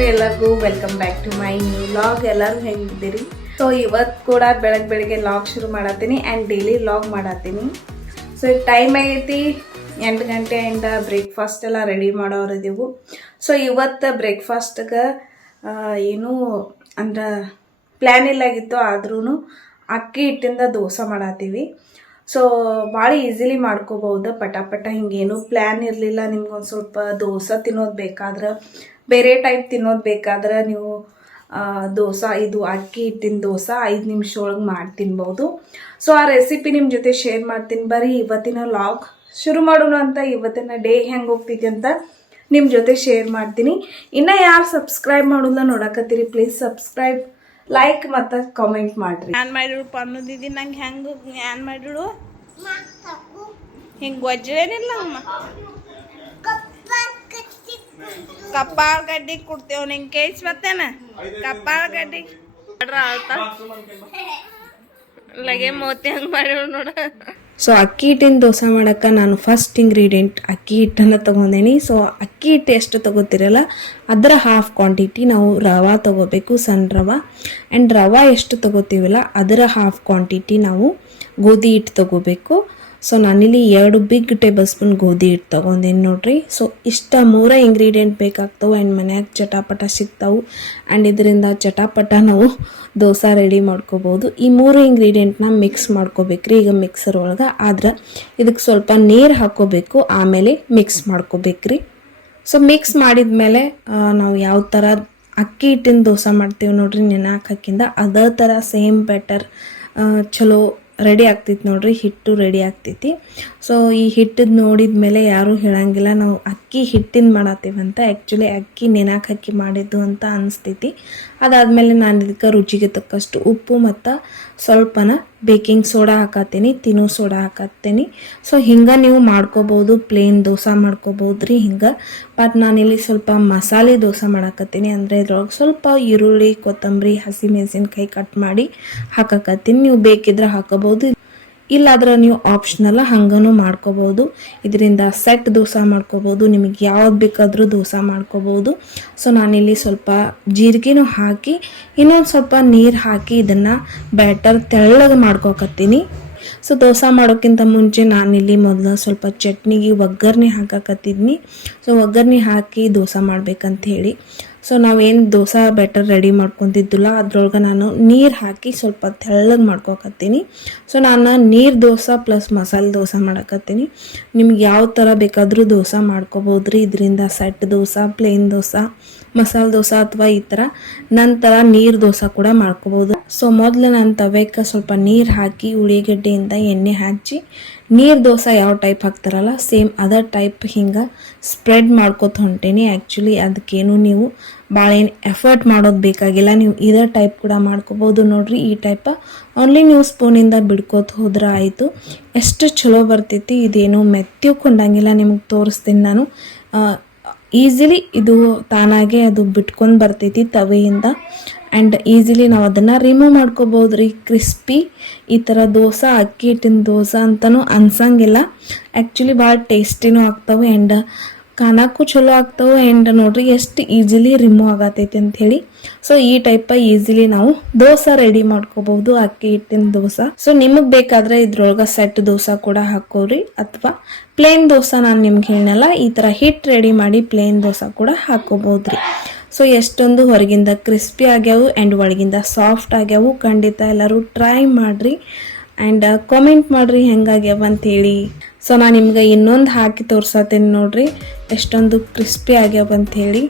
Welcome back to my new vlog ಎಲ್ಲರೂ ಹೆಂಗಿದ್ದೀರಿ? So ಇವತ್ತು ಕೂಡ ಬೆಳಗ್ಗೆ ಬೆಳಗ್ಗೆ ಲಾಗ್ ಶುರು ಮಾಡತ್ತೀನಿ ಆ್ಯಂಡ್ ಡೈಲಿ ಲಾಗ್ ಮಾಡತ್ತೀನಿ. ಸೊ ಈಗ ಟೈಮ್ ಆಗೈತಿ ಎಂಟು ಗಂಟೆಯಿಂದ ಬ್ರೇಕ್ಫಾಸ್ಟ್ ಎಲ್ಲ ರೆಡಿ ಮಾಡೋರಿದ್ದೀವು ಸೊ ಇವತ್ತು ಬ್ರೇಕ್ಫಾಸ್ಟ್ಗೆ ಏನು ಅಂದ್ರೆ ಪ್ಲ್ಯಾನ್ ಇಲ್ಲಾಗಿತ್ತು ಆದ್ರೂ ಅಕ್ಕಿ ಹಿಟ್ಟಿಂದ ದೋಸೆ ಮಾಡತ್ತೀವಿ. ಸೊ ಭಾಳ ಈಸಿಲಿ ಮಾಡ್ಕೋಬಹುದು, ಪಟ ಪಟ ಹಿಂಗೇನು ಪ್ಲ್ಯಾನ್ ಇರಲಿಲ್ಲ. ನಿಮ್ಗೆ ಒಂದು ಸ್ವಲ್ಪ ದೋಸೆ ತಿನ್ನೋದು ಬೇಕಾದ್ರೆ ಬೇರೆ ಟೈಪ್ ತಿನ್ನೋದು ಬೇಕಾದ್ರೆ ನೀವು ದೋಸೆ ಇದು ಅಕ್ಕಿ ಹಿಟ್ಟಿನ ದೋಸೆ ಐದು ನಿಮಿಷ ಒಳಗೆ ಮಾಡಿ ತಿನ್ಬೋದು. ಸೊ ಆ ರೆಸಿಪಿ ನಿಮ್ಮ ಜೊತೆ ಶೇರ್ ಮಾಡ್ತೀನಿ. ಬರೀ ಇವತ್ತಿನ ಲಾಗ್ ಶುರು ಮಾಡೋಣ ಅಂತ ಇವತ್ತಿನ ಡೇ ಹೆಂಗೆ ಹೋಗ್ತಿದ್ದೆ ಅಂತ ನಿಮ್ಮ ಜೊತೆ ಶೇರ್ ಮಾಡ್ತೀನಿ. ಇನ್ನು ಯಾರು ಸಬ್ಸ್ಕ್ರೈಬ್ ಮಾಡೋದನ್ನ ನೋಡಕತ್ತೀರಿ ಪ್ಲೀಸ್ ಸಬ್ಸ್ಕ್ರೈಬ್ ಲೈಕ್ ಮತ್ತು ಕಾಮೆಂಟ್ ಮಾಡಿರಿ. ನಾನು ಮಾಡಿರು ಪನ್ನು ದಿದಿ ನಂಗೆ ಹೆಂಗೆ ಏನು ಮಾಡಿರು ಹಿಂಗೆ ಗೊಜ್ಜೇನಿಲ್ಲ ಅಮ್ಮ. ಕಪ್ಪಾಳ ಗಡ್ಡಿ ಕೊಡ್ತೇವ್ ನಿಂಗೆ ಕೇಸ್ ಬರ್ತೇನ ಕಪ್ಪಾಳ ಗಡ್ಡಿ. ಲಗೆ ಮೋತಿ ಹಂಗ್ ಮಾಡಿ ನೋಡ. ಸೊ ಅಕ್ಕಿ ಹಿಟ್ಟಿನ ದೋಸೆ ಮಾಡಕ್ಕ ನಾನು ಫಸ್ಟ್ ಇಂಗ್ರೀಡಿಯೆಂಟ್ ಅಕ್ಕಿ ಹಿಟ್ಟನ್ನು ತಗೊಂಡೇನಿ. ಸೊ ಅಕ್ಕಿ ಹಿಟ್ಟು ಎಷ್ಟು ತಗೋತಿರಲ್ಲ, ಅದರ ಹಾಫ್ ಕ್ವಾಂಟಿಟಿ ನಾವು ರವೆ ತಗೋಬೇಕು, ಸಣ್ಣ ರವೆ. ಆ್ಯಂಡ್ ರವೆ ಎಷ್ಟು ತಗೋತೀವಲ್ಲ, ಅದರ ಹಾಫ್ ಕ್ವಾಂಟಿಟಿ ನಾವು ಗೋಧಿ ಹಿಟ್ಟು ತೊಗೋಬೇಕು. ಸೊ ನಾನಿಲ್ಲಿ ಎರಡು ಬಿಗ್ ಟೇಬಲ್ ಸ್ಪೂನ್ ಗೋಧಿ ಹಿಟ್ಟು ತೊಗೊಂಡಿನಿ ನೋಡ್ರಿ. ಸೊ ಇಷ್ಟ ಮೂರ ಇಂಗ್ರೀಡಿಯೆಂಟ್ ಬೇಕಾಗ್ತವೆ. ಆ್ಯಂಡ್ ಮನ್ಯಾಗ ಚಟಾಪಟ ಸಿಗ್ತಾವೆ. ಆ್ಯಂಡ್ ಇದರಿಂದ ಚಟಾಪಟ ನಾವು ದೋಸೆ ರೆಡಿ ಮಾಡ್ಕೋಬೋದು. ಈ ಮೂರು ಇಂಗ್ರೀಡಿಯೆಂಟ್ನ ಮಿಕ್ಸ್ ಮಾಡ್ಕೋಬೇಕ್ರಿ. ಈಗ ಮಿಕ್ಸರ್ ಒಳಗೆ. ಆದ್ರೆ ಇದಕ್ಕೆ ಸ್ವಲ್ಪ ನೀರು ಹಾಕೋಬೇಕು. ಆಮೇಲೆ ಮಿಕ್ಸ್ ಮಾಡ್ಕೋಬೇಕ್ರಿ. ಸೊ ಮಿಕ್ಸ್ ಮಾಡಿದ ಮೇಲೆ ನಾವು ಯಾವ ಥರ ಅಕ್ಕಿ ಹಿಟ್ಟಿನ ದೋಸೆ ಮಾಡ್ತೀವಿ ನೋಡ್ರಿ. ನೆನೆ ಹಾಕಿಂದ ಅದೇ ಥರ ಸೇಮ್ ಬೆಟರ್ ಚಲೋ ರೆಡಿ ಆಗ್ತೈತಿ ನೋಡ್ರಿ, ಹಿಟ್ಟು ರೆಡಿ ಆಗ್ತೈತಿ. ಸೊ ಈ ಹಿಟ್ಟದ್ ನೋಡಿದ ಮೇಲೆ ಯಾರೂ ಹೇಳಂಗಿಲ್ಲ, ನಾವು ಅಕ್ಕಿ ಹಿಟ್ಟಿನ ಮಾಡತ್ತೀವಂತ ಆ್ಯಕ್ಚುಲಿ ಅಕ್ಕಿ ನೆನಾಕ ಹಾಕಿ ಮಾಡಿದ್ದು ಅಂತ ಅನಿಸ್ತೈತಿ. ಅದಾದಮೇಲೆ ನಾನು ಇದಕ್ಕೆ ರುಚಿಗೆ ತಕ್ಕಷ್ಟು ಉಪ್ಪು ಮತ್ತು ಸ್ವಲ್ಪನ ಬೇಕಿಂಗ್ ಸೋಡಾ ಹಾಕತ್ತೀನಿ, ತಿನ್ನು ಸೋಡಾ ಹಾಕತ್ತೀನಿ. ಸೊ ಹಿಂಗೆ ನೀವು ಮಾಡ್ಕೋಬೋದು ಪ್ಲೇನ್ ದೋಸೆ ಮಾಡ್ಕೋಬೋದು ರೀ ಹಿಂಗೆ. ಬಟ್ ನಾನಿಲ್ಲಿ ಸ್ವಲ್ಪ ಮಸಾಲೆ ದೋಸೆ ಮಾಡಾಕತ್ತೀನಿ. ಅಂದರೆ ಇದ್ರೊಳಗೆ ಸ್ವಲ್ಪ ಈರುಳ್ಳಿ, ಕೊತ್ತಂಬರಿ, ಹಸಿಮೆಣಸಿನ್ಕಾಯಿ ಕಟ್ ಮಾಡಿ ಹಾಕಕತ್ತೀನಿ. ನೀವು ಬೇಕಿದ್ರೆ ಹಾಕೋಬೋದು. ಇಲ್ಲಾದ್ರೆ ನೀವು ಆಪ್ಷನಲ್ಲ ಹಂಗನೂ ಮಾಡ್ಕೋಬೋದು. ಇದರಿಂದ ಸೆಟ್ ದೋಸೆ ಮಾಡ್ಕೋಬೋದು, ನಿಮಗೆ ಯಾವ್ದು ಬೇಕಾದರೂ ದೋಸೆ ಮಾಡ್ಕೋಬೋದು. ಸೊ ನಾನಿಲ್ಲಿ ಸ್ವಲ್ಪ ಜೀರಿಗೆನೂ ಹಾಕಿ, ಇನ್ನೊಂದು ಸ್ವಲ್ಪ ನೀರು ಹಾಕಿ ಇದನ್ನು ಬ್ಯಾಟರ್ ತೆಳ್ಳಗೆ ಮಾಡ್ಕೊಕತ್ತೀನಿ. ಸೊ ದೋಸೆ ಮಾಡೋಕ್ಕಿಂತ ಮುಂಚೆ ನಾನಿಲ್ಲಿ ಮೊದಲು ಸ್ವಲ್ಪ ಚಟ್ನಿಗೆ ಒಗ್ಗರಣೆ ಹಾಕಕತ್ತಿದ್ನಿ. ಸೊ ಒಗ್ಗರಣೆ ಹಾಕಿ ದೋಸೆ ಮಾಡ್ಬೇಕಂತ ಹೇಳಿ. ಸೊ ನಾವೇನು ದೋಸೆ ಬ್ಯಾಟರ್ ರೆಡಿ ಮಾಡ್ಕೊತಿದ್ದಿಲ್ಲ. ಅದ್ರೊಳಗೆ ನಾನು ನೀರು ಹಾಕಿ ಸ್ವಲ್ಪ ತೆಳ್ಳಗೆ ಮಾಡ್ಕೊಕತ್ತೀನಿ. ಸೊ ನಾನು ನೀರು ದೋಸೆ ಪ್ಲಸ್ ಮಸಾಲೆ ದೋಸೆ ಮಾಡಕತ್ತೀನಿ. ನಿಮ್ಗೆ ಯಾವ ಥರ ಬೇಕಾದರೂ ದೋಸೆ ಮಾಡ್ಕೋಬೋದು ರೀ ಇದರಿಂದ ಸೆಟ್ ದೋಸೆ ಪ್ಲೇನ್ ದೋಸೆ, ಮಸಾಲೆ ದೋಸೆ ಅಥವಾ ಈ ಥರ ನಂತರ ನೀರು ದೋಸೆ ಕೂಡ ಮಾಡ್ಕೋಬೋದು. ಸೊ ಮೊದಲು ನಾನು ತವೆಕ್ಕೆ ಸ್ವಲ್ಪ ನೀರು ಹಾಕಿ ಉಳಿಗಡ್ಡೆಯಿಂದ ಎಣ್ಣೆ ಹಚ್ಚಿ ನೀರು ದೋಸೆ ಯಾವ ಟೈಪ್ ಹಾಕ್ತಾರಲ್ಲ ಸೇಮ್ ಅದರ್ ಟೈಪ್ ಹಿಂಗೆ ಸ್ಪ್ರೆಡ್ ಮಾಡ್ಕೋತ ಹೊಂಟೇನಿ. ಆ್ಯಕ್ಚುಲಿ ಅದಕ್ಕೇನು ನೀವು ಭಾಳ ಏನು ಎಫರ್ಟ್ ಮಾಡೋದು ಬೇಕಾಗಿಲ್ಲ. ನೀವು ಇದೇ ಟೈಪ್ ಕೂಡ ಮಾಡ್ಕೋಬೋದು ನೋಡ್ರಿ. ಈ ಟೈಪ ಓನ್ಲಿ ನೀವು ಸ್ಪೂನಿಂದ ಬಿಡ್ಕೋತ ಹೋದ್ರೆ ಆಯಿತು. ಎಷ್ಟು ಚಲೋ ಬರ್ತೈತಿ, ಇದೇನು ಮೆತ್ತಿಕೊಂಡಂಗಿಲ್ಲ ನಿಮಗೆ ತೋರಿಸ್ತೀನಿ ನಾನು. ಈಸಿಲಿ ಇದು ತಾನಾಗೆ ಅದು ಬಿಟ್ಕೊಂಡು ಬರ್ತೈತಿ ತವೆಯಿಂದ ಆ್ಯಂಡ್ ಈಸಿಲಿ ನಾವು ಅದನ್ನು ರಿಮೂವ್ ಮಾಡ್ಕೋಬೋದು ರೀ ಕ್ರಿಸ್ಪಿ ಈ ಥರ ದೋಸೆ, ಅಕ್ಕಿ ಹಿಟ್ಟಿನ ದೋಸೆ ಅಂತಲೂ ಅನ್ಸಂಗಿಲ್ಲ. ಆ್ಯಕ್ಚುಲಿ ಭಾಳ ಟೇಸ್ಟಿನೂ ಆಗ್ತವೆ ಆ್ಯಂಡ್ ಕಾಣಕ್ಕೂ ಚಲೋ ಆಗ್ತವೆ ಆ್ಯಂಡ್ ನೋಡ್ರಿ ಎಷ್ಟು ಈಸಿಲಿ ರಿಮೂವ್ ಆಗತೈತಿ ಅಂಥೇಳಿ ಸೊ ಈ ಟೈಪ ಈಸಿಲಿ ನಾವು ದೋಸೆ ರೆಡಿ ಮಾಡ್ಕೋಬಹುದು ಅಕ್ಕಿ ಹಿಟ್ಟಿನ ದೋಸೆ. ಸೊ ನಿಮಗೆ ಬೇಕಾದರೆ ಇದ್ರೊಳಗೆ ಸೆಟ್ ದೋಸೆ ಕೂಡ ಹಾಕೋರಿ. ಅಥವಾ ಪ್ಲೇನ್ ದೋಸೆ ನಾನು ನಿಮ್ಗೆ ಹೇಳಲ್ಲ ಈ ಥರ ಹಿಟ್ಟು ರೆಡಿ ಮಾಡಿ ಪ್ಲೇನ್ ದೋಸೆ ಕೂಡ ಹಾಕೋಬಹುದ್ರಿ ಸೊ ಎಷ್ಟೊಂದು ಹೊರಗಿಂದ ಕ್ರಿಸ್ಪಿ ಆಗ್ಯಾವು ಆ್ಯಂಡ್ ಒಳಗಿಂದ ಸಾಫ್ಟ್ ಆಗ್ಯಾವು. ಖಂಡಿತ ಎಲ್ಲರೂ ಟ್ರೈ ಮಾಡಿರಿ ಆ್ಯಂಡ್ ಕಾಮೆಂಟ್ ಮಾಡಿರಿ ಹೆಂಗಾಗ್ಯಾವ ಅಂಥೇಳಿ ಸೊ ನಾನು ನಿಮ್ಗೆ ಇನ್ನೊಂದು ಹಾಕಿ ತೋರ್ಸತ್ತೇನೆ ನೋಡಿರಿ. ಎಷ್ಟೊಂದು ಕ್ರಿಸ್ಪಿ ಆಗ್ಯಾವ ಅಂಥೇಳಿ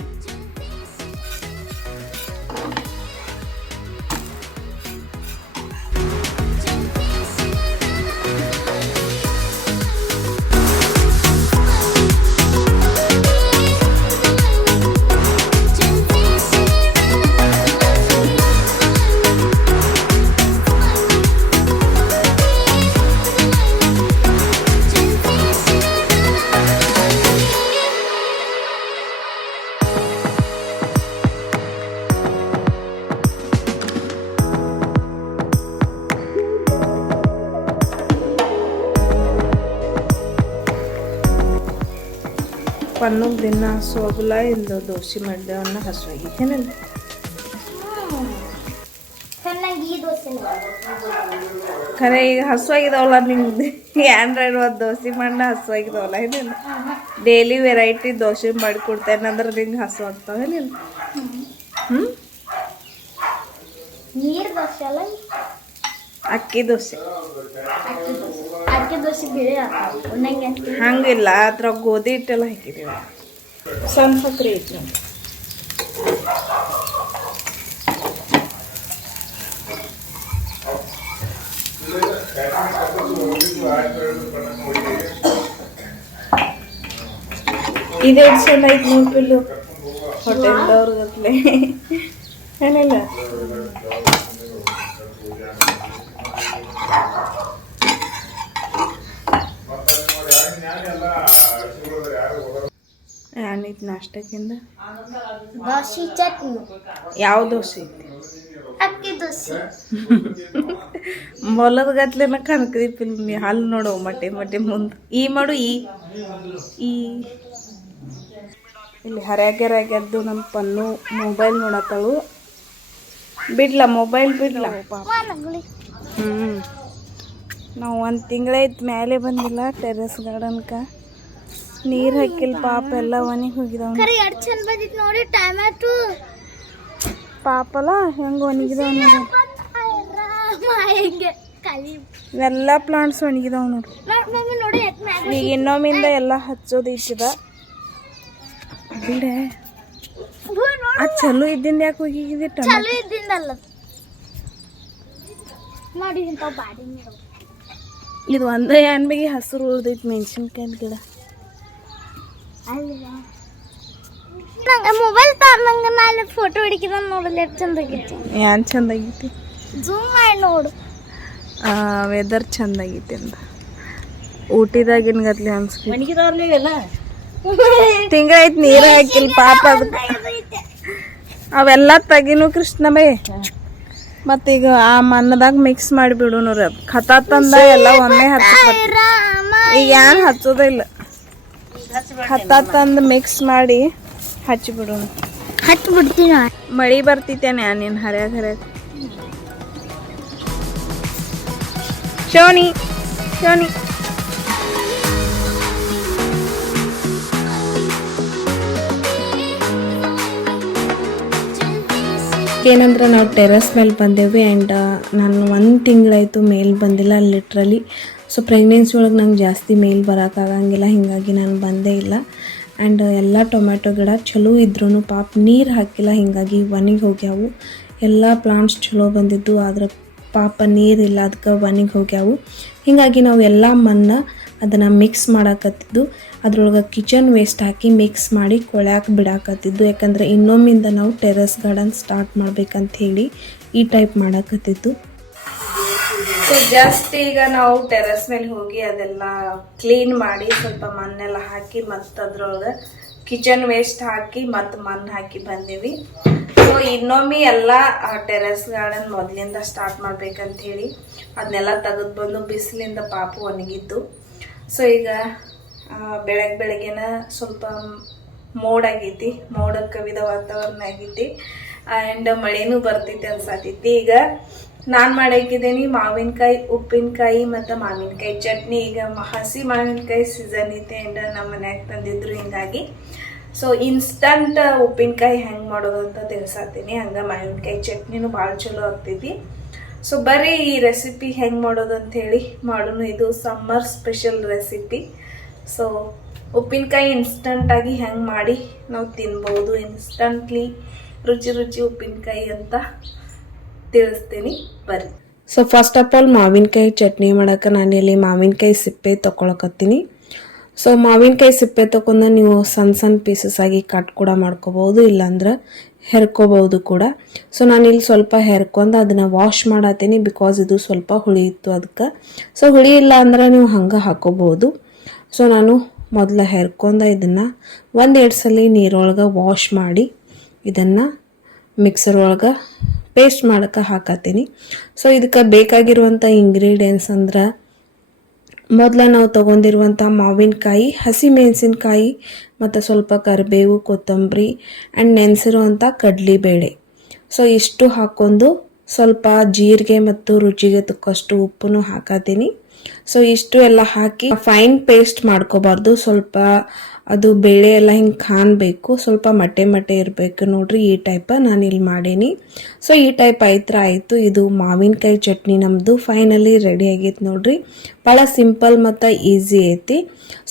ಅನ್ನೊಂದು ದಿನ ಹಸು ಆಗಲ್ಲ ಇಂದು ದೋಸೆ ಮಾಡಿದೆ ಅನ್ನ ಹಸು ಆಗಿದೆ ಖರೆ ಈಗ ಹಸು ಆಗಿದಾವಲ್ಲ ನಿಮ್ದು ಆ್ಯಂಡ್ರಾಯ್ಡ್ ಒಂದು ದೋಸೆ ಮಾಡ ಹಸು ಆಗಿದಾವಲ್ಲ ಏನಿಲ್ಲ ಡೈಲಿ ವೆರೈಟಿ ದೋಸೆ ಮಾಡಿಕೊಡ್ತೇನೆ ಅಂದ್ರೆ ನಿಂಗೆ ಹಸು ಆಗ್ತಾವ ಏನಿಲ್ಲ ಹ್ಞೂ ನೀರು ದೋಸೆ ಅಲ್ಲ? ಅಕ್ಕಿ ದೋಸೆ. ಅಕ್ಕಿ ದೋಸೆ. ಬಿಳಿ ಹಂಗಿಲ್ಲ ಅದ್ರ ಗೋಧಿ ಹಿಟ್ಟೆಲ್ಲ ಹಾಕಿದೀವಿ. ಸಣ್ಣ ಸಕ್ರೆ ಐತಿ ನೋಡಿ ಇದು ಎಷ್ಟು ಐತೆ ನೋಡ್ಬಿಲ್ಲು ಹೋಟೆಲ್ದವ್ರ ಗತ್ಲೆ ಏನಿಲ್ಲ ಏನಿತ್ತು ನಾಷ್ಟಕ್ಕಿಂದ? ದೋಸೆ ಚಟ್ನಿ. ಯಾವ ದೋಸೆ? ಐತಿ ಅಕ್ಕಿ ದೋಸೆ. ಮೊಲದ ಗತ್ಲೆನ ಕನಕದಿ ಫಿಲ್ಮ್ ಹಲ್ಲು ನೋಡು ಮಟ್ಟೆ ಮಟ್ಟೆ ಮುಂದೆ. ಈ ಮಾಡು ಈ. ಈ. ಇಲ್ಲಿ ಹರ್ಯಾಗ್ಯಾರಾಗ್ಯದ್ದು ನಮ್ಮ ಪನ್ನು ಮೊಬೈಲ್ ನೋಡತ್ತಳು. ಬಿಡ್ಲ ಮೊಬೈಲ್ ಬಿಡ್ಲ. ಹ್ಞೂ ನಾವು ಒಂದು ತಿಂಗಳೈತ್ ಮೇಲೆ ಬಂದಿಲ್ಲ ಟೆರೆಸ್ ಗಾರ್ಡನ್ಕ ನೀರು ಹಾಕಿಲ್ಲ ಪಾಪ ಎಲ್ಲ ಒಣಗಿ ಹೋಗಿದಾವ. ಖರೆ ಎರಡು ಚಂದ ಬಂದಿತ್ತು ನೋಡಿ ಟೊಮ್ಯಾಟೊ. ಪಾಪಲ್ಲ ಹೆಂಗ ಒಣಗಿದಾವ ನೋಡಿ. ಎಲ್ಲ ಪ್ಲಾಂಟ್ಸ್ ಒಣಗಿದಾವ ನೋಡಿ. ಈಗ ಇನ್ನೊಮ್ಮಿಂದ ಎಲ್ಲ ಹಚ್ಚೋದು ಇಟ್ಟಿದ ಬಿಡೆ ಆ ಚಲೋ ಇದ್ದಿಂದ ಯಾಕೆ ಹೋಗಿದ್ದೆ ಚಲೋ ಇದ್ದಿಂದಲ್ಲ. ನೋಡಿ ಇಂಥ ಬಾಡಿ ನೀರು. ಇದು ಒಂದೇ ಅನ್ಬಿಗೆ ಹಸಿರು ಉಳ್ದೈತಿ ಮೆಣಸಿನ್ಕಾಯಿ ಗಿಡ. ಮೊಬೈಲ್ ನಂಗೆ ನಾನು ಫೋಟೋ ಹಿಡಿಕಿದ ನೋಡಲ್ಲ ಎಷ್ಟು ಚಂದ ಆಗಿತ್ತು ಏನ್ ಚಂದ ಆಗೈತಿ? ಜೂಮ್ ಮಾಡಿ ನೋಡು. ವೆದರ್ ಚಂದ ಆಗೈತಿ ಅಂದ. ಊಟಿದಾಗಿನ ಗತ್ಲೆ ಅನ್ಸ್ಕಿ ತಿಂಗಳಾಯ್ತು ನೀರ ಹಾಕಿಲ್ಲ ಪಾಪ ಅದಕ್ಕೆ ಅವೆಲ್ಲ ತೆಗಿನು ಕೃಷ್ಣ ಬೈ. ಮತ್ತೀಗ ಆ ಮಣ್ಣದಾಗ ಮಿಕ್ಸ್ ಮಾಡಿಬಿಡು ನೋಡ್ರಿ ಅದು. ಖತ ತಂದ ಎಲ್ಲ ಒಮ್ಮೆ ಹಚ್ಚ ಈಗ ಏನು ಹಚ್ಚೋದೇ ಇಲ್ಲ. ಖತ ತಂದು ಮಿಕ್ಸ್ ಮಾಡಿ ಹಚ್ಚಿಬಿಡು ಹಚ್ಚಿ ಬಿಡ್ತೀನಿ ಮಳಿ ಬರ್ತಿತ್ತೇನೆ ನೀನು ಹರ್ಯಾಗ ಹರ್ಯಾಗ ಶೋನಿ ಶೋನಿ ಏನಂದ್ರೆ ನಾವು ಟೆರೆಸ್ ಮೇಲೆ ಬಂದೇವಿ ಆ್ಯಂಡ್ ನಾನು ಒಂದು ತಿಂಗಳಾಯಿತು ಮೇಲೆ ಬಂದಿಲ್ಲ ಲಿಟ್ರಲಿ ಸೊ ಪ್ರೆಗ್ನೆನ್ಸಿ ಒಳಗೆ ನಂಗೆ ಜಾಸ್ತಿ ಮೇಲ್ ಬರೋಕ್ಕಾಗಂಗಿಲ್ಲ ಹೀಗಾಗಿ ನಾನು ಬಂದೇ ಇಲ್ಲ. ಆ್ಯಂಡ್ ಎಲ್ಲ ಟೊಮ್ಯಾಟೊ ಗಿಡ ಚಲೋ ಇದ್ರೂ ಪಾಪ ನೀರು ಹಾಕಿಲ್ಲ, ಹೀಗಾಗಿ ಒಣಗಿ ಹೋಗ್ಯಾವು. ಎಲ್ಲ ಪ್ಲಾಂಟ್ಸ್ ಚಲೋ ಬಂದಿದ್ದು, ಆದ್ರೆ ಪಾಪ ನೀರಿಲ್ಲ ಅದಕ್ಕೆ ಒಣಗಿ ಹೋಗ್ಯಾವು. ಹೀಗಾಗಿ ನಾವು ಎಲ್ಲ ಮಣ್ಣ ಅದನ್ನು ಮಿಕ್ಸ್ ಮಾಡಾಕತ್ತಿದ್ದು. ಅದರೊಳಗೆ ಕಿಚನ್ ವೇಸ್ಟ್ ಹಾಕಿ ಮಿಕ್ಸ್ ಮಾಡಿ ಕೊಳ್ಯಾಕೆ ಬಿಡಾಕತ್ತಿದ್ದು. ಯಾಕಂದ್ರೆ ಇನ್ನೊಮ್ಮಿಂದ ನಾವು ಟೆರೆಸ್ ಗಾರ್ಡನ್ ಸ್ಟಾರ್ಟ್ ಮಾಡ್ಬೇಕಂತ ಹೇಳಿ ಈ ಟೈಪ್ ಮಾಡಾಕತ್ತಿದ್ದು. ಸೊ ಜಸ್ಟ್ ಈಗ ನಾವು ಟೆರೆಸ್ ಮೇಲೆ ಹೋಗಿ ಅದೆಲ್ಲ ಕ್ಲೀನ್ ಮಾಡಿ ಸ್ವಲ್ಪ ಮಣ್ಣೆಲ್ಲ ಹಾಕಿ ಮತ್ತು ಅದ್ರೊಳಗೆ ಕಿಚನ್ ವೇಸ್ಟ್ ಹಾಕಿ ಮತ್ತು ಮಣ್ಣು ಹಾಕಿ ಬಂದೀವಿ. ಸೊ ಇನ್ನೊಮ್ಮೆ ಎಲ್ಲ ಟೆರೆಸ್ ಗಾರ್ಡನ್ ಮೊದಲಿಂದ ಸ್ಟಾರ್ಟ್ ಮಾಡ್ಬೇಕಂತ ಹೇಳಿ ಅದನ್ನೆಲ್ಲ ತೆಗೆದು ಬಂದು ಬಿಸಿಲಿಂದ ಪಾಪು ಒಣಗಿದ್ದು. ಸೊ ಈಗ ಬೆಳಗ್ಗೆ ಬೆಳಗ್ಗೆನ ಸ್ವಲ್ಪ ಮೋಡ ಆಗೈತಿ ಮೋಡ ಕವಿದ ವಾತಾವರಣ ಆಗೈತಿ. ಆ್ಯಂಡ್ ಮಳೆನೂ ಬರ್ತೈತಿ ಅನ್ಸತೈತಿ. ಈಗ ನಾನು ಮಾಡಾಕಿದ್ದೀನಿ ಮಾವಿನಕಾಯಿ, ಉಪ್ಪಿನಕಾಯಿ ಮತ್ತು ಮಾವಿನಕಾಯಿ ಚಟ್ನಿ. ಈಗ ಹಸಿ ಮಾವಿನಕಾಯಿ ಸೀಸನ್ ಐತೆ ಅಂಡ್ ನಮ್ಮ ಮನ್ಯಾಗ ತಂದಿದ್ರು ಹಿಂಗಾಗಿ. ಸೊ ಇನ್ಸ್ಟಂಟ್ ಉಪ್ಪಿನಕಾಯಿ ಹೆಂಗೆ ಮಾಡೋದು ಅಂತ ತಿಳ್ಸಾತೀನಿ. ಹಂಗೆ ಮಾವಿನಕಾಯಿ ಚಟ್ನಿನೂ ಭಾಳ ಚಲೋ ಆಗ್ತೈತಿ. ಸೊ ಬರೀ ಈ ರೆಸಿಪಿ ಹೆಂಗೆ ಮಾಡೋದು ಅಂತ ಹೇಳಿ ಮಾಡೋಣ. ಇದು ಸಮ್ಮರ್ ಸ್ಪೆಷಲ್ ರೆಸಿಪಿ ಸೊ ಉಪ್ಪಿನಕಾಯಿ ಇನ್ಸ್ಟಂಟಾಗಿ ಹೆಂಗೆ ಮಾಡಿ ನಾವು ತಿನ್ಬೋದು. ಇನ್ಸ್ಟಂಟ್ಲಿ ರುಚಿ ರುಚಿ ಉಪ್ಪಿನಕಾಯಿ ಅಂತ. ತಿಳಿಸ್ತೀನಿ. ಬರ್ರಿ. ಸೊ ಫಸ್ಟ್ ಆಫ್ ಆಲ್ ಮಾವಿನಕಾಯಿ ಚಟ್ನಿ ಮಾಡೋಕೆ ನಾನಿಲ್ಲಿ ಮಾವಿನಕಾಯಿ ಸಿಪ್ಪೆ ತೊಗೊಳಕತ್ತೀನಿ ಸೊ ಮಾವಿನಕಾಯಿ ಸಿಪ್ಪೆ ತೊಗೊಂಡು ನೀವು ಸಣ್ಣ ಸಣ್ಣ ಪೀಸಸ್ ಆಗಿ ಕಟ್ ಕೂಡ ಮಾಡ್ಕೋಬೋದು ಇಲ್ಲಾಂದ್ರೆ ಹೆರ್ಕೋಬೋದು ಕೂಡ. ಸೊ ನಾನಿಲ್ಲಿ ಸ್ವಲ್ಪ ಹೆರ್ಕೊಂಡು ಅದನ್ನು ವಾಶ್ ಮಾಡತ್ತೀನಿ ಬಿಕಾಸ್ ಇದು ಸ್ವಲ್ಪ ಹುಳಿ ಇತ್ತು ಅದಕ್ಕೆ ಸೊ ಹುಳಿ ಇಲ್ಲ ಅಂದ್ರೆ ನೀವು ಹಂಗೆ ಹಾಕೋಬಹುದು. ಸೊ ನಾನು ಮೊದಲು ಹೆರ್ಕೊಂಡು ಇದನ್ನು ಒಂದೆರಡು ಸಲ ನೀರೊಳಗೆ ವಾಶ್ ಮಾಡಿ ಇದನ್ನು ಮಿಕ್ಸರ್ ಒಳಗೆ ಪೇಸ್ಟ್ ಮಾಡೋಕೆ ಹಾಕತ್ತೀನಿ. ಸೊ ಇದಕ್ಕೆ ಬೇಕಾಗಿರುವಂಥ ಇಂಗ್ರೀಡಿಯೆಂಟ್ಸ್ ಅಂದ್ರೆ ಮೊದಲ ನಾವು ತೊಗೊಂಡಿರುವಂಥ ಮಾವಿನಕಾಯಿ, ಹಸಿ ಮೆಣಸಿನಕಾಯಿ, ಮತ್ತು ಸ್ವಲ್ಪ ಕರಿಬೇವು, ಕೊತ್ತಂಬರಿ ಆ್ಯಂಡ್ ನೆನೆಸಿರುವಂಥ ಕಡ್ಲಿಬೇಳೆ. ಸೊ ಇಷ್ಟು ಹಾಕ್ಕೊಂಡು ಸ್ವಲ್ಪ ಜೀರಿಗೆ ಮತ್ತು ರುಚಿಗೆ ತಕ್ಕಷ್ಟು ಉಪ್ಪನ್ನು ಹಾಕತೀನಿ ಸೊ ಇಷ್ಟು ಎಲ್ಲ ಹಾಕಿ ಫೈನ್ ಪೇಸ್ಟ್ ಮಾಡ್ಕೋಬಾರ್ದು. ಸ್ವಲ್ಪ ಅದು ಬೇಳೆ ಎಲ್ಲ ಹಿಂಗೆ ಕಾಣಬೇಕು. ಸ್ವಲ್ಪ ಮಟ್ಟೆ ಮಟ್ಟೆ ಇರಬೇಕು. ನೋಡ್ರಿ, ಈ ಟೈಪ ನಾನು ಇಲ್ಲಿ ಮಾಡೀನಿ. ಸೊ ಈ ಟೈಪ್ ಐತ್ರ ಆಯಿತು. ಇದು ಮಾವಿನಕಾಯಿ ಚಟ್ನಿ ನಮ್ಮದು ಫೈನಲಿ ರೆಡಿ ಆಗೈತೆ ನೋಡ್ರಿ. ಭಾಳ ಸಿಂಪಲ್ ಮತ್ತು ಈಸಿ ಐತಿ.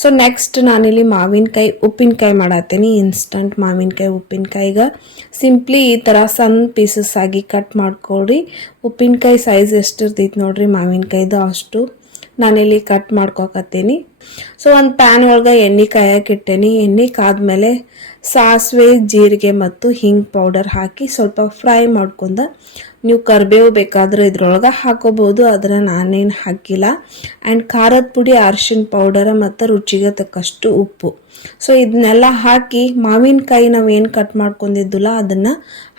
ಸೊ ನೆಕ್ಸ್ಟ್ ನಾನಿಲ್ಲಿ ಮಾವಿನಕಾಯಿ, ಉಪ್ಪಿನಕಾಯಿ ಮಾಡತ್ತೀನಿ ಇನ್ಸ್ಟಂಟ್ ಮಾವಿನಕಾಯಿ ಉಪ್ಪಿನಕಾಯಿಗ ಸಿಂಪ್ಲಿ ಈ ಥರ ಸಣ್ಣ ಪೀಸಸ್ ಆಗಿ ಕಟ್ ಮಾಡ್ಕೊಳ್ರಿ. ಉಪ್ಪಿನಕಾಯಿ ಸೈಜ್ ಎಷ್ಟು ಇರ್ತೈತೆ ನೋಡ್ರಿ ಮಾವಿನಕಾಯ್ದು ಅಷ್ಟು. ನಾನಿಲ್ಲಿ ಕಟ್ ಮಾಡ್ಕೊಕತ್ತೀನಿ. ಸೊ ಒಂದು ಪ್ಯಾನ್ ಒಳಗೆ ಎಣ್ಣೆ ಕಾಯಕ್ಕೆ ಇಟ್ಟೇನಿ ಎಣ್ಣೆ ಕಾದ್ಮೇಲೆ ಸಾಸಿವೆ, ಜೀರಿಗೆ ಮತ್ತು ಹಿಂಗ್ ಪೌಡರ್ ಹಾಕಿ ಸ್ವಲ್ಪ ಫ್ರೈ ಮಾಡ್ಕೊಂಡ ನೀವು ಕರಿಬೇವು ಬೇಕಾದ್ರೆ ಇದ್ರೊಳಗೆ ಹಾಕೋಬೋದು. ಅದನ್ನು ನಾನೇನು ಹಾಕಿಲ್ಲ. ಆ್ಯಂಡ್ ಖಾರದ ಪುಡಿ ಅರ್ಶಿನ ಪೌಡರ್ ಮತ್ತು ರುಚಿಗೆ ತಕ್ಕಷ್ಟು ಉಪ್ಪು. ಸೊ ಇದನ್ನೆಲ್ಲ ಹಾಕಿ ಮಾವಿನಕಾಯಿ ನಾವು ಏನು ಕಟ್ ಮಾಡ್ಕೊಂಡಿದ್ದಿಲ್ಲ, ಅದನ್ನು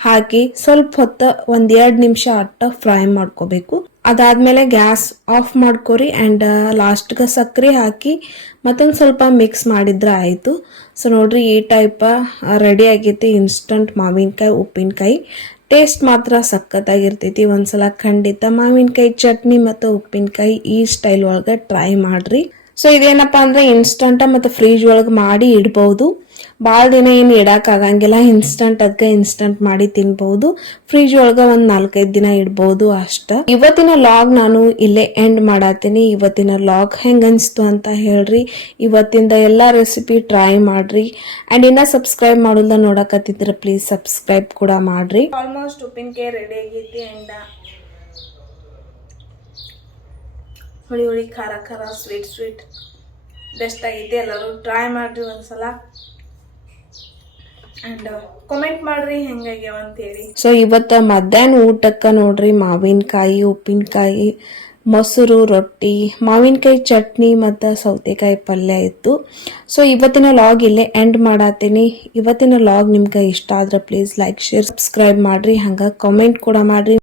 ಹಾಕಿ ಸ್ವಲ್ಪ ಹೊತ್ತು ಒಂದು ಎರಡು ನಿಮಿಷ ಅಟ್ಟ ಫ್ರೈ ಮಾಡ್ಕೋಬೇಕು. ಅದಾದ್ಮೇಲೆ ಗ್ಯಾಸ್ ಆಫ್ ಮಾಡ್ಕೊರಿ ಆ್ಯಂಡ್ ಲಾಸ್ಟ್ಗೆ ಸಕ್ಕರೆ ಹಾಕಿ ಮತ್ತೊಂದು ಸ್ವಲ್ಪ ಮಿಕ್ಸ್ ಮಾಡಿದ್ರೆ ಆಯಿತು. ಸೊ ನೋಡ್ರಿ ಈ ಟೈಪ ರೆಡಿ ಆಗೈತಿ ಇನ್ಸ್ಟಂಟ್ ಮಾವಿನಕಾಯಿ, ಉಪ್ಪಿನಕಾಯಿ. ಟೇಸ್ಟ್ ಮಾತ್ರ ಸಖತ್ತಾಗಿರ್ತೈತಿ. ಒಂದ್ಸಲ ಖಂಡಿತ ಮಾವಿನಕಾಯಿ, ಚಟ್ನಿ ಮತ್ತು ಉಪ್ಪಿನಕಾಯಿ ಈ ಸ್ಟೈಲ್ ಒಳಗೆ ಟ್ರೈ ಮಾಡ್ರಿ. ಸೊ ಇದೇನಪ್ಪ ಅಂದ್ರೆ ಇನ್ಸ್ಟಂಟ ಮತ್ತು ಫ್ರಿಜ್ ಒಳಗೆ ಮಾಡಿ ಇಡ್ಬೋದು. ಭಾಳ ದಿನ ಏನು ಇಡೋಕ್ಕಾಗಂಗಿಲ್ಲ ಇನ್ಸ್ಟಂಟ್ ಅದಕ್ಕೆ ಇನ್ಸ್ಟಂಟ್ ಮಾಡಿ ತಿನ್ಬೋದು. ಫ್ರಿಜ್ ಒಳಗೆ ಒಂದು ನಾಲ್ಕೈದು ದಿನ ಇಡ್ಬೋದು ಅಷ್ಟ. ಇವತ್ತಿನ ಲಾಗ್ ನಾನು ಇಲ್ಲೇ ಎಂಡ್ ಮಾಡತ್ತೀನಿ ಇವತ್ತಿನ ಲಾಗ್ ಹೆಂಗ ಅನಿಸ್ತು ಅಂತ ಹೇಳ್ರಿ. ಇವತ್ತಿಂದ ಎಲ್ಲ ರೆಸಿಪಿ ಟ್ರೈ ಮಾಡ್ರಿ. ಆ್ಯಂಡ್ ಇನ್ನ ಸಬ್ಸ್ಕ್ರೈಬ್ ಮಾಡೋದ ನೋಡಕತ್ತಿದ್ರೆ ಪ್ಲೀಸ್ ಸಬ್ಸ್ಕ್ರೈಬ್ ಕೂಡ ಮಾಡ್ರಿ. ಆಲ್ಮೋಸ್ಟ್ ಉಪ್ಪಿನಕಾಯಿ ರೆಡಿ ಆಗೈತಿ ಆ್ಯಂಡ್ ಹುಳಿ ಹುಳಿ ಖಾರ ಖಾರ ಸ್ವೀಟ್ ಸ್ವೀಟ್ ಬೆಸ್ಟ್ ಆಗೈತಿ ಎಲ್ಲರೂ ಟ್ರೈ ಮಾಡ್ರಿ ಒಂದ್ಸಲ. ಸೊ ಇವತ್ತ ಮಧ್ಯಾಹ್ನ ಊಟಕ್ಕೆ ನೋಡ್ರಿ ಮಾವಿನಕಾಯಿ, ಉಪ್ಪಿನಕಾಯಿ, ಮೊಸರು, ರೊಟ್ಟಿ, ಮಾವಿನಕಾಯಿ ಚಟ್ನಿ ಮತ್ತು ಸೌತೆಕಾಯಿ ಪಲ್ಯ ಇತ್ತು. ಸೊ ಇವತ್ತಿನ ಲಾಗ್ ಇಲ್ಲೇ ಎಂಡ್ ಮಾಡತ್ತೀನಿ ಇವತ್ತಿನ ಲಾಗ್ ನಿಮ್ಗೆ ಇಷ್ಟ ಆದ್ರೆ ಪ್ಲೀಸ್ ಲೈಕ್ ಶೇರ್ ಸಬ್ಸ್ಕ್ರೈಬ್ ಮಾಡ್ರಿ. ಹಂಗೆ ಕಾಮೆಂಟ್ ಕೂಡ ಮಾಡ್ರಿ.